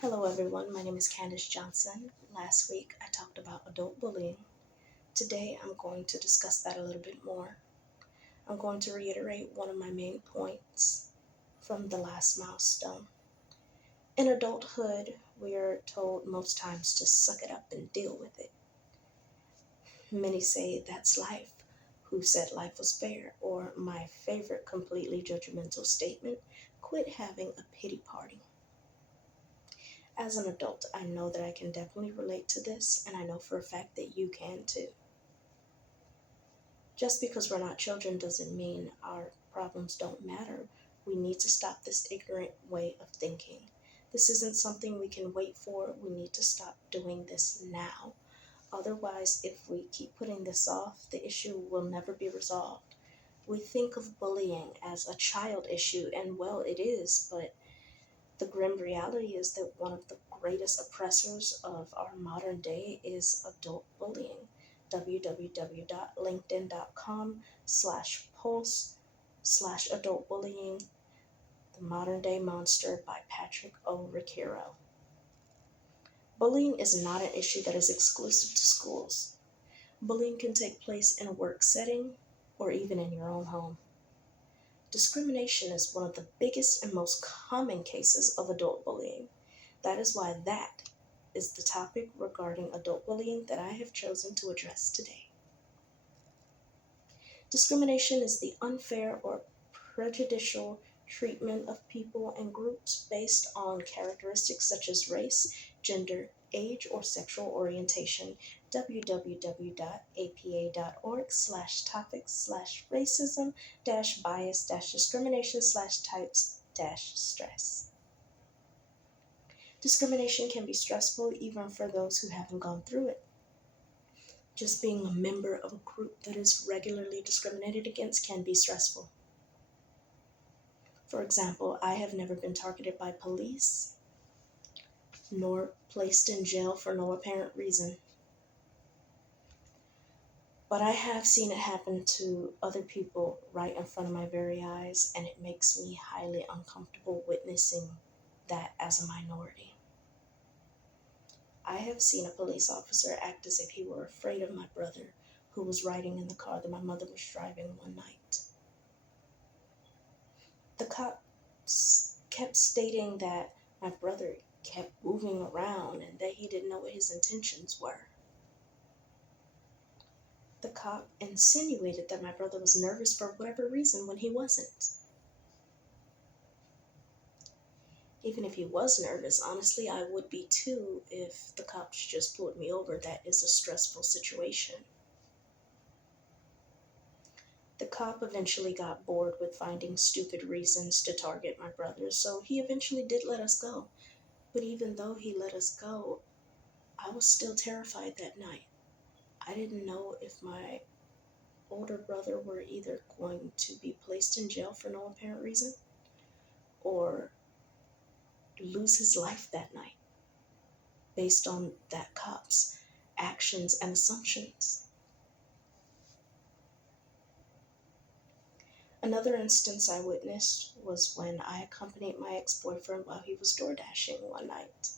Hello, everyone. My name is Candace Johnson. Last week I talked about adult bullying. Today I'm going to discuss that a little bit more. I'm going to reiterate one of my main points from the last milestone. In adulthood, we are told most times to suck it up and deal with it. Many say that's life. Who said life was fair? Or my favorite completely judgmental statement, quit having a pity party. As an adult, I know that I can definitely relate to this, and I know for a fact that you can too. Just because we're not children doesn't mean our problems don't matter. We need to stop this ignorant way of thinking. This isn't something we can wait for. We need to stop doing this now. Otherwise, if we keep putting this off, the issue will never be resolved. We think of bullying as a child issue, and well, it is, but the grim reality is that one of the greatest oppressors of our modern day is adult bullying. www.linkedin.com/post/adult bullying, The Modern Day Monster by Patrick O. Ricciero. Bullying is not an issue that is exclusive to schools. Bullying can take place in a work setting or even in your own home. Discrimination is one of the biggest and most common cases of adult bullying. That is why that is the topic regarding adult bullying that I have chosen to address today. Discrimination is the unfair or prejudicial treatment of people and groups based on characteristics such as race, gender, age, or sexual orientation. www.apa.org/topics/racism-bias-discrimination/types-stress. Discrimination can be stressful even for those who haven't gone through it. Just being a member of a group that is regularly discriminated against can be stressful. For example, I have never been targeted by police nor placed in jail for no apparent reason. But I have seen it happen to other people right in front of my very eyes, and it makes me highly uncomfortable witnessing that as a minority. I have seen a police officer act as if he were afraid of my brother, who was riding in the car that my mother was driving one night. The cops kept stating that my brother kept moving around and that he didn't know what his intentions were. The cop insinuated that my brother was nervous for whatever reason when he wasn't. Even if he was nervous, honestly, I would be too if the cops just pulled me over. That is a stressful situation. The cop eventually got bored with finding stupid reasons to target my brother, so he eventually did let us go. But even though he let us go, I was still terrified that night. I didn't know if my older brother were either going to be placed in jail for no apparent reason or lose his life that night based on that cop's actions and assumptions. Another instance I witnessed was when I accompanied my ex-boyfriend while he was door dashing one night,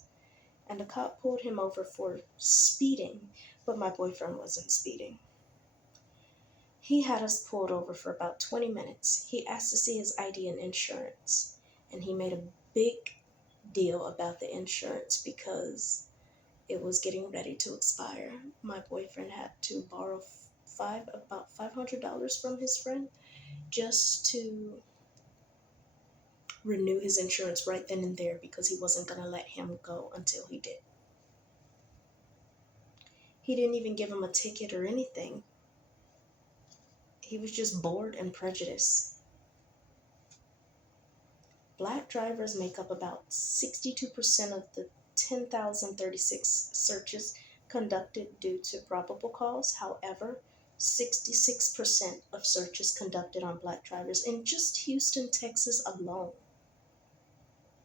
and a cop pulled him over for speeding, but my boyfriend wasn't speeding. He had us pulled over for about 20 minutes. He asked to see his ID and insurance, and he made a big deal about the insurance because it was getting ready to expire. My boyfriend had to borrow about $500 from his friend just to renew his insurance right then and there because he wasn't going to let him go until he did. He didn't even give him a ticket or anything. He was just bored and prejudiced. Black drivers make up about 62% of the 10,036 searches conducted due to probable cause. However, 66% of searches conducted on black drivers in just Houston, Texas alone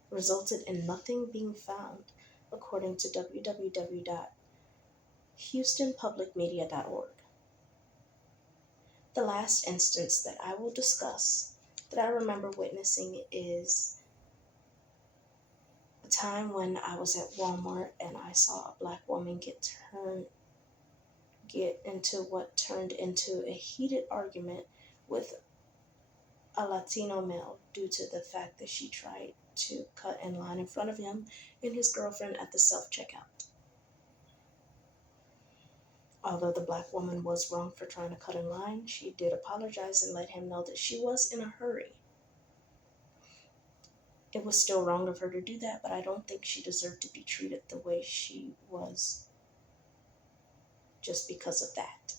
resulted in nothing being found, according to www.houstonpublicmedia.org. The last instance that I will discuss that I remember witnessing is a time when I was at Walmart and I saw a black woman get into what turned into a heated argument with a Latino male due to the fact that she tried to cut in line in front of him and his girlfriend at the self checkout. Although the black woman was wrong for trying to cut in line, she did apologize and let him know that she was in a hurry. It was still wrong of her to do that, but I don't think she deserved to be treated the way she was just because of that.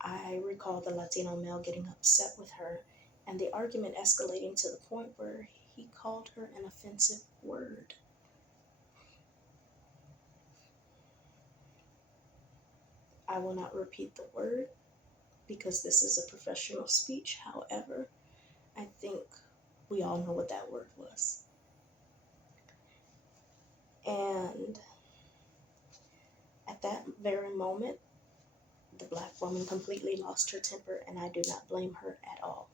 I recall the Latino male getting upset with her and the argument escalating to the point where he called her an offensive word. I will not repeat the word because this is a professional speech. However, I think we all know what that word was. And at that very moment, the black woman completely lost her temper, and I do not blame her at all.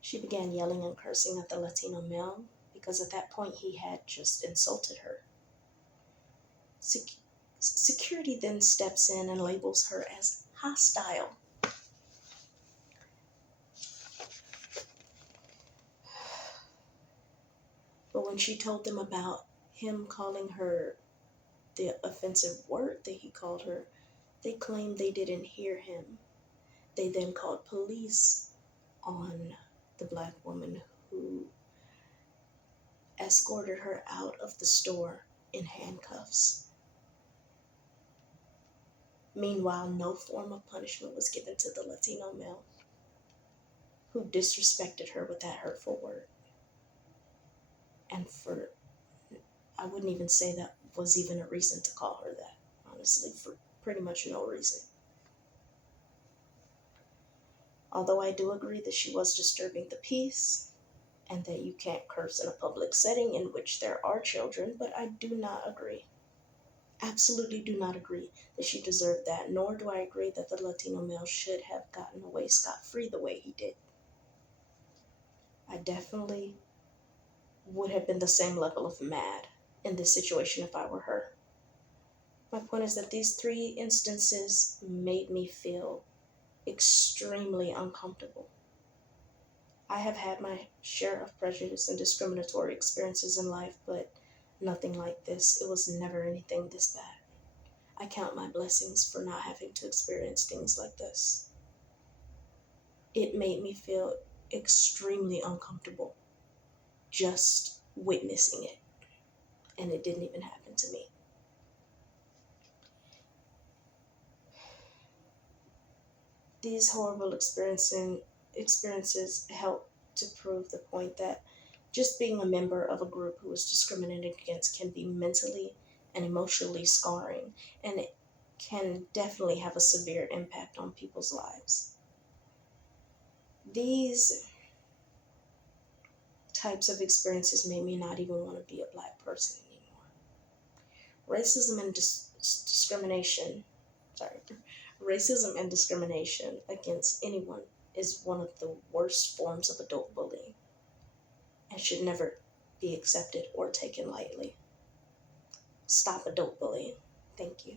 She began yelling and cursing at the Latino male because at that point he had just insulted her. Security then steps in and labels her as hostile. But when she told them about him calling her the offensive word that he called her, they claimed they didn't hear him. They then called police on the black woman, who escorted her out of the store in handcuffs. Meanwhile, no form of punishment was given to the Latino male who disrespected her with that hurtful word. And I wouldn't even say that was even a reason to call her that, honestly, for pretty much no reason. Although I do agree that she was disturbing the peace and that you can't curse in a public setting in which there are children, but I do not agree. Absolutely do not agree that she deserved that, nor do I agree that the Latino male should have gotten away scot-free the way he did. I definitely would have been the same level of mad in this situation if I were her. My point is that these 3 instances made me feel extremely uncomfortable. I have had my share of prejudice and discriminatory experiences in life, but nothing like this. It was never anything this bad. I count my blessings for not having to experience things like this. It made me feel extremely uncomfortable just witnessing it, and it didn't even happen to me. These horrible experiences help to prove the point that just being a member of a group who is discriminated against can be mentally and emotionally scarring, and it can definitely have a severe impact on people's lives. These types of experiences made me not even want to be a black person anymore. Racism and racism and discrimination against anyone is one of the worst forms of adult bullying and should never be accepted or taken lightly. Stop adult bullying. Thank you.